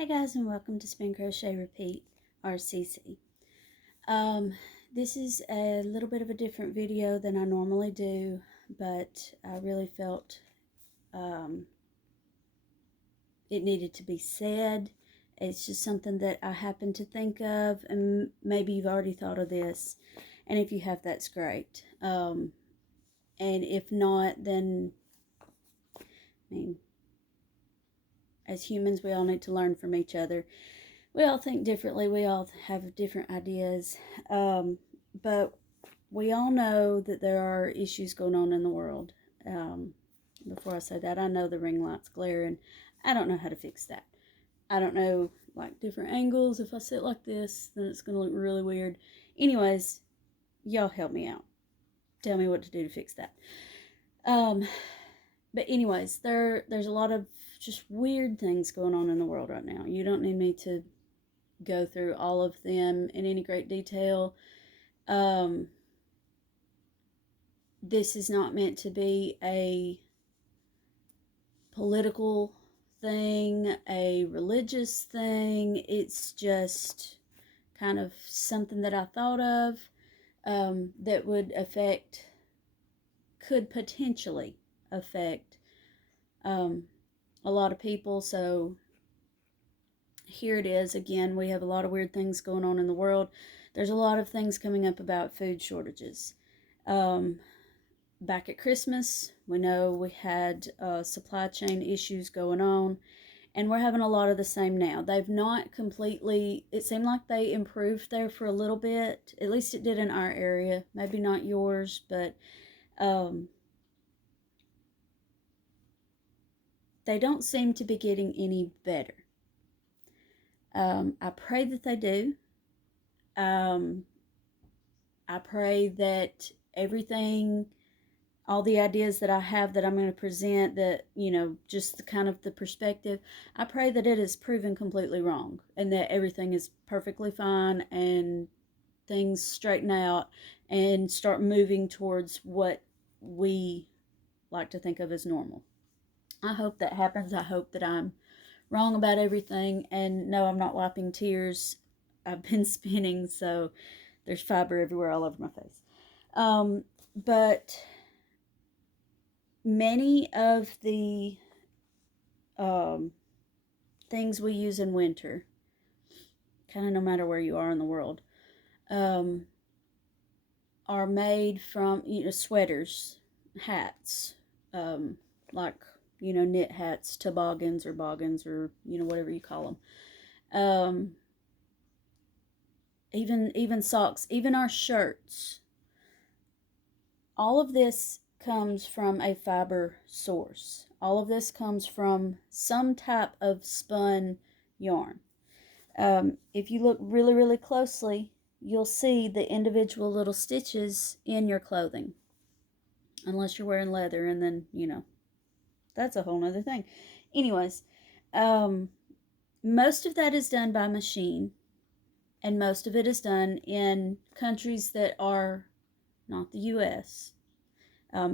Hey guys, and welcome to Spin Crochet Repeat RCC. This is a little bit of a different video than I normally do, but I really felt it needed to be said. It's just something that I happened to think of, and maybe you've already thought of this, and if you have, that's great. And if not, then I mean, as humans, we all need to learn from each other. We all think differently. We all have different ideas. But we all know that there are issues going on in the world. Before I say that, I know the ring light's glaring. I don't know how to fix that. I don't know, like, different angles. If I sit like this, then it's going to look really weird. Anyways, y'all help me out. Tell me what to do to fix that. But anyways, there's a lot of just weird things going on in the world right now. You don't need me to go through all of them in any great detail. This is not meant to be a political thing, a religious thing. It's just kind of something that I thought of that could potentially affect a lot of people. So here it is again. We have a lot of weird things going on in the world. There's a lot of things coming up about food shortages. Back at Christmas, we know we had supply chain issues going on, and we're having a lot of the same now. They've not completely, it seemed like they improved there for a little bit. At least it did in our area. Maybe not yours, but they don't seem to be getting any better. I pray that they do. I pray that everything, all the ideas that I have that I'm going to present, that, just the kind of the perspective, I pray that it is proven completely wrong and that everything is perfectly fine and things straighten out and start moving towards what we like to think of as normal. I hope that happens. I hope that I'm wrong about everything. And no, I'm not wiping tears. I've been spinning, so there's fiber everywhere all over my face. But many of the things we use in winter, kind of no matter where you are in the world, are made from, sweaters, hats, like, knit hats, toboggans or boggins or, whatever you call them. Even socks, even our shirts. All of this comes from a fiber source. All of this comes from some type of spun yarn. If you look really, really closely, you'll see the individual little stitches in your clothing. Unless you're wearing leather, and then, that's a whole nother thing. Anyways, most of that is done by machine, and most of it is done in countries that are not the U.S.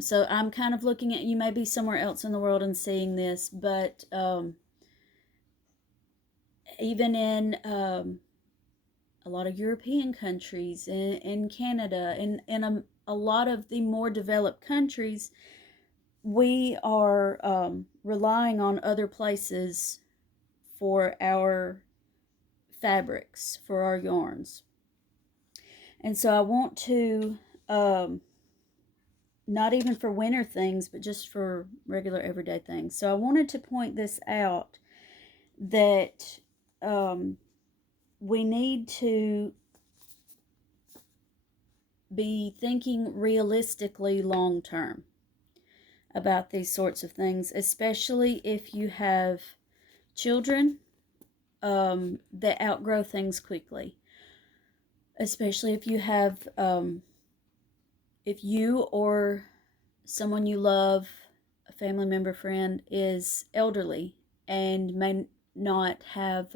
So I'm kind of looking at, you may be somewhere else in the world and seeing this, but even in a lot of European countries, in Canada, in a lot of the more developed countries, we are relying on other places for our fabrics, for our yarns. And so I want to, not even for winter things, but just for regular everyday things. So I wanted to point this out, that we need to be thinking realistically long term about these sorts of things, especially if you have children that outgrow things quickly. Especially if you have, if you or someone you love, a family member, friend, is elderly and may not have,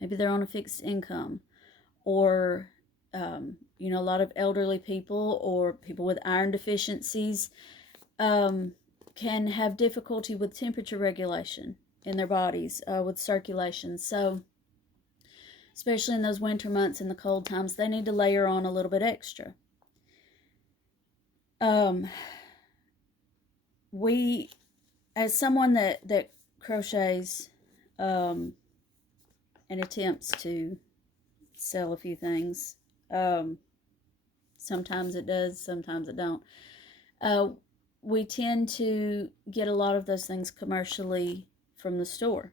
maybe they're on a fixed income, or a lot of elderly people or people with iron deficiencies can have difficulty with temperature regulation. in their bodies with circulation. So, especially in those winter months and the cold times, they need to layer on a little bit extra. We, as someone that crochets and attempts to sell a few things, sometimes it does, sometimes it don't. We tend to get a lot of those things commercially from the store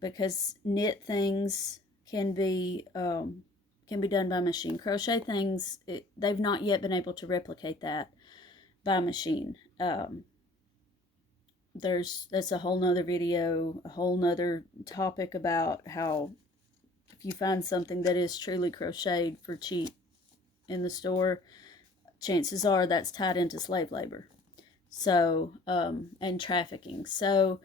because knit things can be done by machine. Crochet things, they've not yet been able to replicate that by machine. That's a whole nother video, a whole nother topic about how if you find something that is truly crocheted for cheap in the store, chances are that's tied into slave labor. So, and trafficking. So,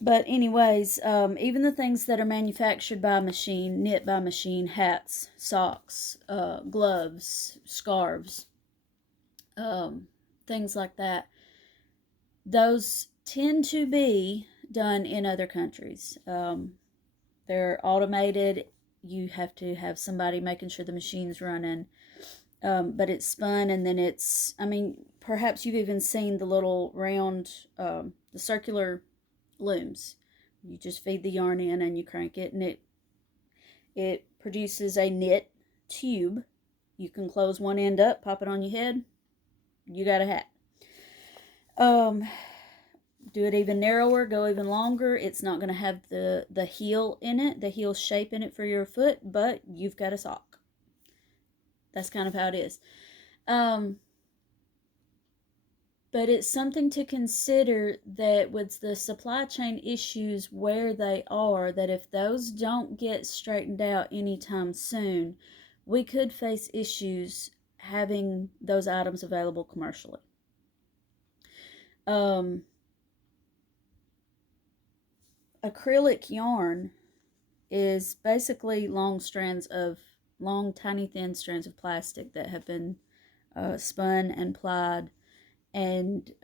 but anyways, even the things that are manufactured by machine, knit by machine, hats, socks, gloves, scarves, things like that, those tend to be done in other countries. They're automated. You have to have somebody making sure the machine's running. But it's spun and then it's, I mean, perhaps you've even seen the little round, the circular looms. You just feed the yarn in and you crank it and it produces a knit tube. You can close one end up, pop it on your head, you got a hat. Do it even narrower, go even longer. It's not going to have the heel in it, the heel shape in it for your foot, but you've got a sock. That's kind of how it is. But it's something to consider that with the supply chain issues where they are, that if those don't get straightened out anytime soon, we could face issues having those items available commercially. Acrylic yarn is basically long, tiny, thin strands of plastic that have been spun and plied and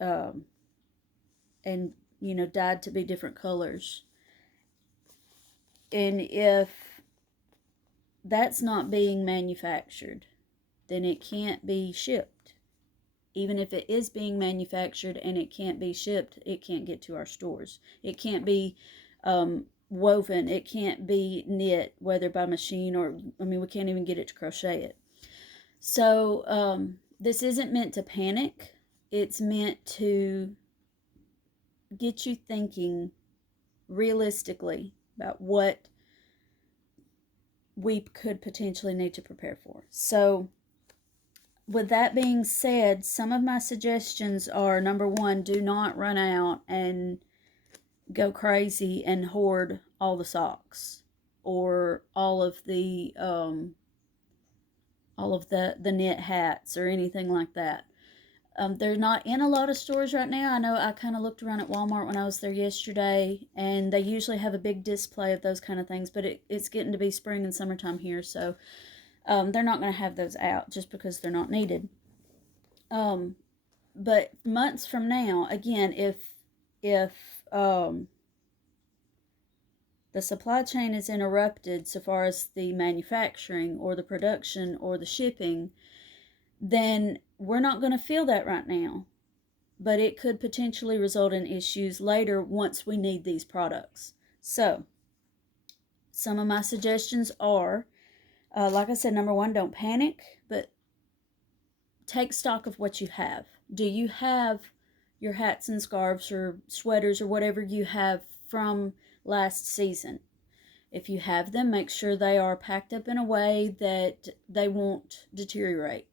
dyed to be different colors. And if that's not being manufactured, then it can't be shipped. Even if it is being manufactured and it can't be shipped, it can't get to our stores. It can't be woven. It can't be knit, whether by machine or, we can't even get it to crochet it. So this isn't meant to panic. It's meant to get you thinking realistically about what we could potentially need to prepare for. So with that being said, some of my suggestions are, number one, do not run out and go crazy and hoard all the socks or all of the knit hats or anything like that. They're not in a lot of stores right now. I know I kind of looked around at Walmart when I was there yesterday, and they usually have a big display of those kind of things, but it's getting to be spring and summertime here, so they're not going to have those out just because they're not needed. But months from now, again, if the supply chain is interrupted so far as the manufacturing or the production or the shipping, then we're not going to feel that right now. But it could potentially result in issues later once we need these products. So, some of my suggestions are, like I said, number one, don't panic, but take stock of what you have. Do you have your hats and scarves or sweaters or whatever you have from last season? If you have them, make sure they are packed up in a way that they won't deteriorate.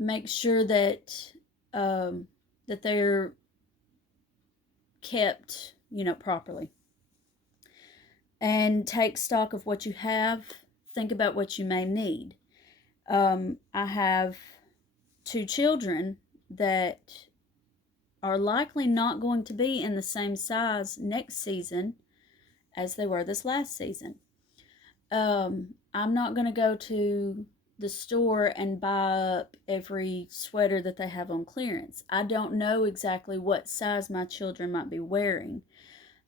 Make sure that that they're kept, properly. And take stock of what you have. Think about what you may need. I have 2 children that are likely not going to be in the same size next season as they were this last season. I'm not going to go to the store and buy up every sweater that they have on clearance. I don't know exactly what size my children might be wearing.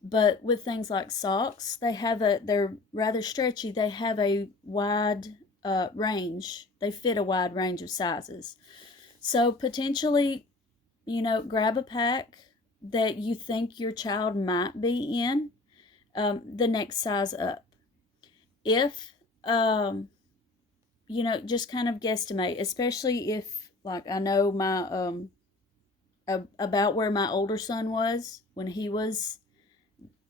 But with things like socks, they're rather stretchy. They have a wide range. They fit a wide range of sizes. So potentially, grab a pack that you think your child might be in, the next size up. If, just kind of guesstimate, especially if, like, I know about where my older son was when he was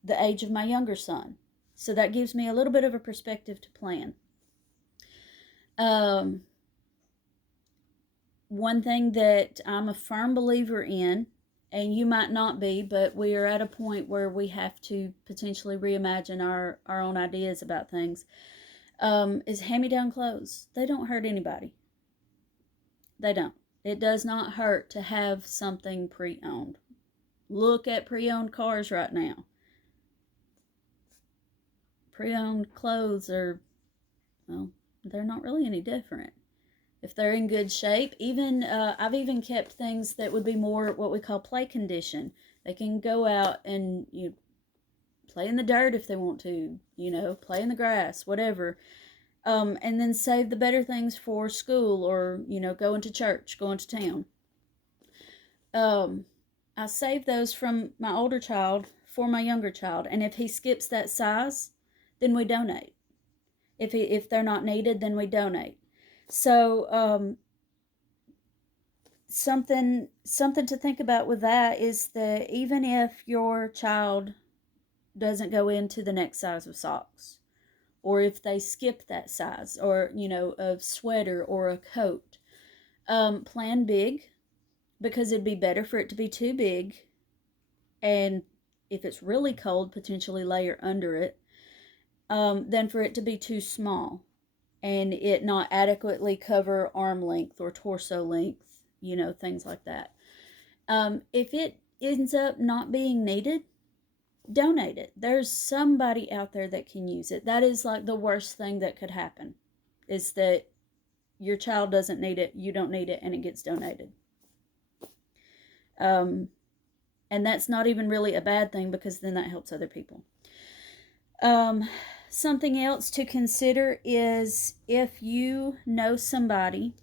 the age of my younger son. So that gives me a little bit of a perspective to plan. Um, One thing that I'm a firm believer in, and you might not be, but we are at a point where we have to potentially reimagine our own ideas about things, is hand-me-down clothes. They don't hurt anybody. They don't. It does not hurt to have something pre-owned. Look at pre-owned cars right now. Pre-owned clothes are, well, they're not really any different. If they're in good shape, I've even kept things that would be more what we call play condition. They can go out and play in the dirt if they want to, play in the grass, whatever. And then save the better things for school or, going to church, going to town. I save those from my older child for my younger child. And if he skips that size, then we donate. If they're not needed, then we donate. So something to think about with that is that even if your child doesn't go into the next size of socks, or if they skip that size, or a sweater or a coat, plan big, because it'd be better for it to be too big, and if it's really cold, potentially layer under it, than for it to be too small and it not adequately cover arm length or torso length, things like that. If it ends up not being needed, donate it. There's somebody out there that can use it. That is like the worst thing that could happen, is that your child doesn't need it, you don't need it, and it gets donated. And that's not even really a bad thing, because then that helps other people. Something else to consider is if you know somebody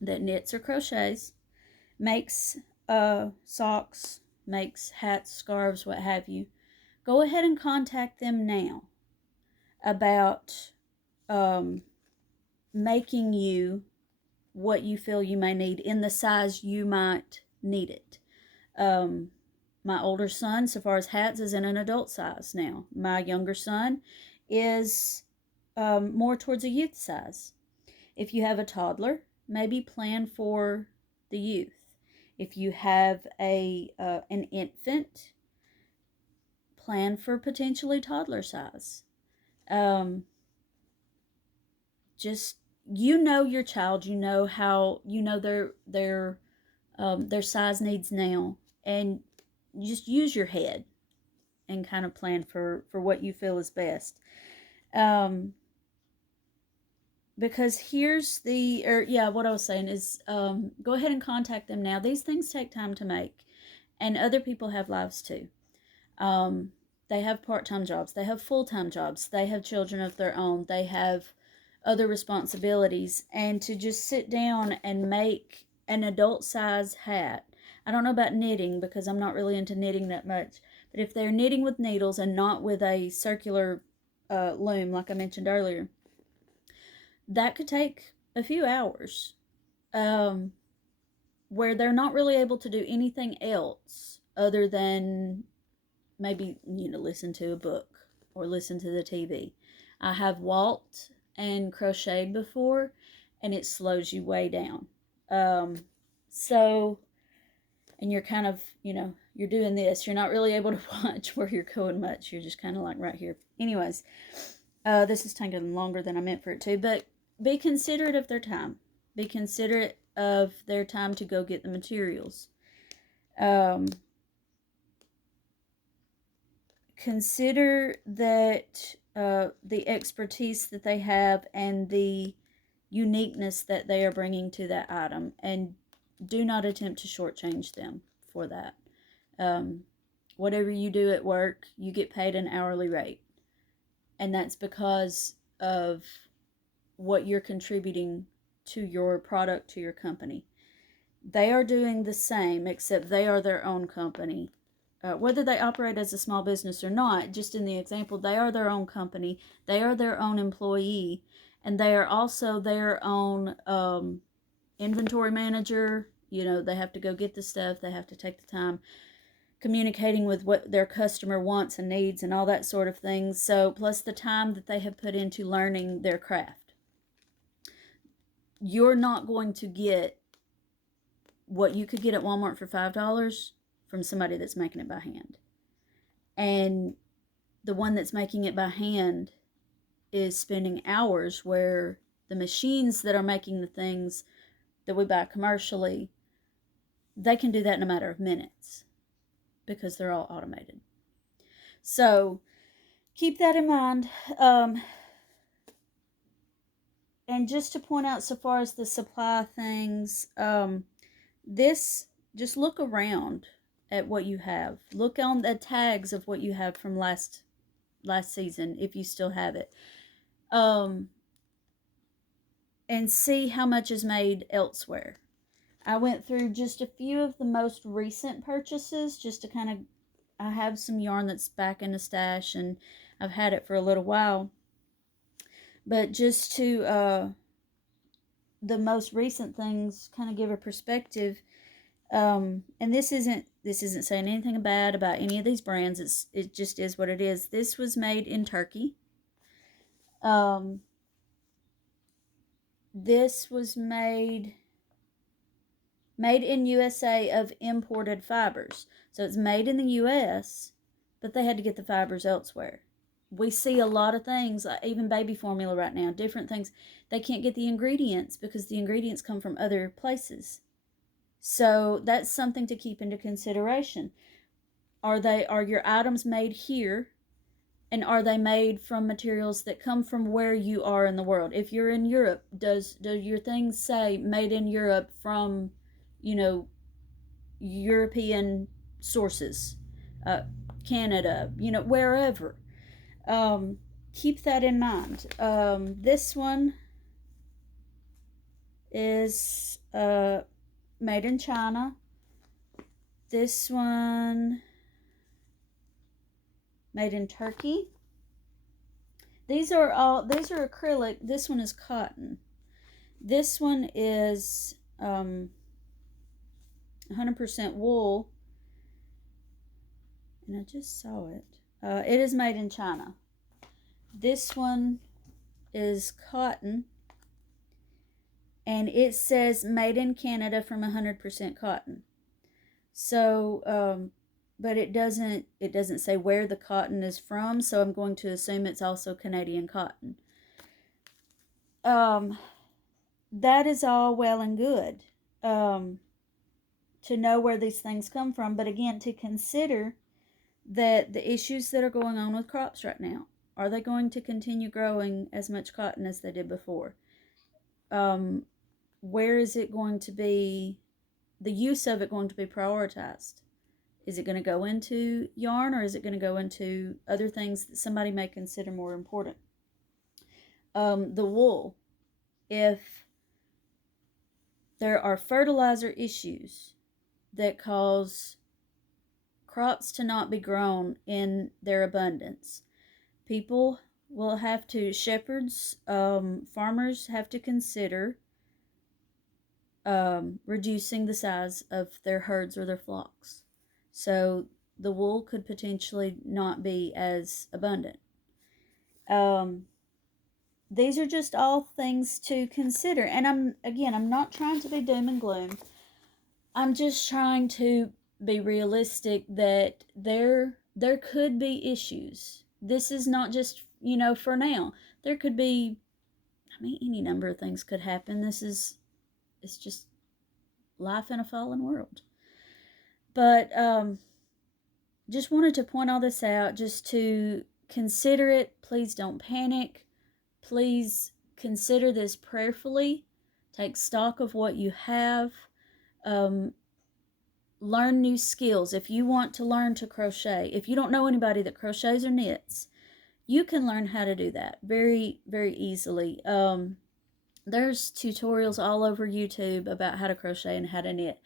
that knits or crochets, makes socks, makes hats, scarves, what have you, go ahead and contact them now about making you what you feel you may need in the size you might need it. My older son, so far as hats, is in an adult size now. My younger son is more towards a youth size. If you have a toddler, maybe plan for the youth. If you have an infant, plan for potentially toddler size. Just your child, how their size needs now, and just use your head and kind of plan for what you feel is best. Because what I was saying is, go ahead and contact them now. These things take time to make, and other people have lives too. They have part-time jobs, they have full-time jobs, they have children of their own, they have other responsibilities, and to just sit down and make an adult size hat. I don't know about knitting, because I'm not really into knitting that much, but if they're knitting with needles and not with a circular loom like I mentioned earlier, that could take a few hours, where they're not really able to do anything else other than maybe listen to a book or listen to the TV. I have walked and crocheted before, and it slows you way down. So, and you're kind of, you're doing this. You're not really able to watch where you're going much. You're just kind of like right here. Anyways, this is taking longer than I meant for it to, but be considerate of their time. Be considerate of their time to go get the materials. Consider that the expertise that they have and the uniqueness that they are bringing to that item, and do not attempt to shortchange them for that. Whatever you do at work, you get paid an hourly rate, and that's because of what you're contributing to your product, to your company. They are doing the same, except they are their own company. Whether they operate as a small business or not, just in the example, they are their own company, they are their own employee, and they are also their own inventory manager. They have to go get the stuff, they have to take the time communicating with what their customer wants and needs and all that sort of thing. So, plus the time that they have put into learning their craft. You're not going to get what you could get at Walmart for $5 from somebody that's making it by hand. And the one that's making it by hand is spending hours, where the machines that are making the things that we buy commercially, they can do that in a matter of minutes because they're all automated. So keep that in mind. And just to point out, so far as the supply things, just look around at what you have. Look on the tags of what you have from last season, if you still have it. And see how much is made elsewhere. I went through just a few of the most recent purchases just to kind of, I have some yarn that's back in the stash and I've had it for a little while. But just to the most recent things kind of give a perspective. And this isn't saying anything bad about any of these brands. It just is what it is. This was made in Turkey. This was made in USA of imported fibers. So it's made in the US, but they had to get the fibers elsewhere. We see a lot of things, even baby formula right now, different things. They can't get the ingredients because the ingredients come from other places. So that's something to keep into consideration. Are your items made here, and are they made from materials that come from where you are in the world? If you're in Europe, do your things say made in Europe from, European sources, Canada, wherever? Keep that in mind. This one is made in China. This one made in Turkey. These are acrylic. This one is cotton. This one is 100% wool. And I just saw it. It is made in China. This one is cotton. And it says made in Canada from 100% cotton. So, but it doesn't say where the cotton is from, so I'm going to assume it's also Canadian cotton. That is all well and good, to know where these things come from, but again, to consider that the issues that are going on with crops right now, are they going to continue growing as much cotton as they did before? Where is it going to be, the use of it going to be prioritized? Is it going to go into yarn, or is it going to go into other things that somebody may consider more important? The wool. If there are fertilizer issues that cause crops to not be grown in their abundance, people will have to, farmers have to consider reducing the size of their herds or their flocks. So the wool could potentially not be as abundant. These are just all things to consider. And I'm not trying to be doom and gloom. I'm just trying to be realistic that there could be issues. This is not just, for now. There could be, any number of things could happen. It's just life in a fallen world. But just wanted to point all this out, just to consider it. Please don't panic. Please consider this prayerfully. Take stock of what you have. Learn new skills. If you want to learn to crochet, if you don't know anybody that crochets or knits, you can learn how to do that very, very easily. There's tutorials all over YouTube about how to crochet and how to knit.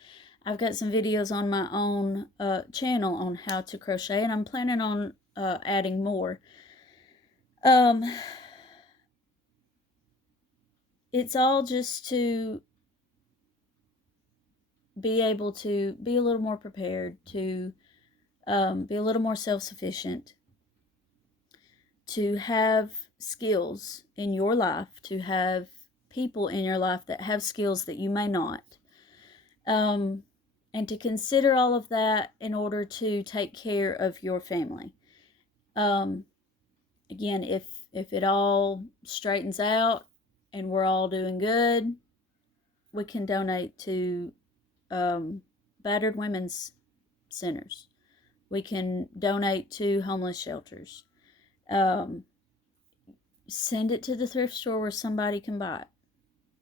I've got some videos on my own channel on how to crochet, and I'm planning on adding more. It's all just to be able to be a little more prepared, to be a little more self-sufficient, to have skills in your life, to have people in your life that have skills that you may not. And to consider all of that in order to take care of your family. Again, if it all straightens out and we're all doing good, we can donate to battered women's centers. We can donate to homeless shelters. Send it to the thrift store where somebody can buy it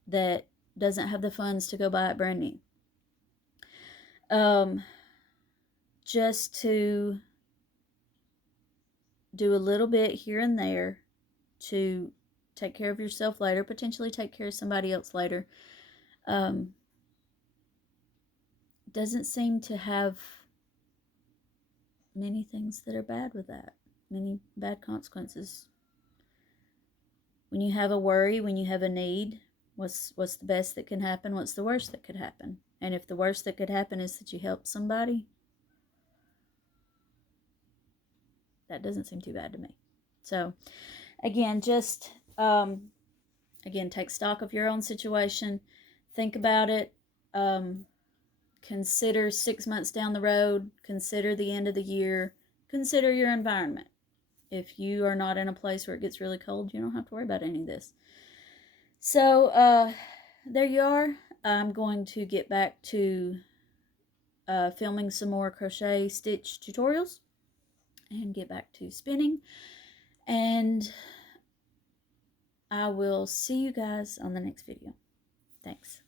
that doesn't have the funds to go buy it brand new. Just to do a little bit here and there to take care of yourself later, potentially take care of somebody else later. Doesn't seem to have many things that are bad with that, many bad consequences. When you have a worry, when you have a need, what's the best that can happen? What's the worst that could happen? And if the worst that could happen is that you help somebody, that doesn't seem too bad to me. So again, just again, take stock of your own situation, think about it, consider 6 months down the road, consider the end of the year, consider your environment. If you are not in a place where it gets really cold, you don't have to worry about any of this. So there you are. I'm going to get back to filming some more crochet stitch tutorials and get back to spinning, and I will see you guys on the next video. Thanks.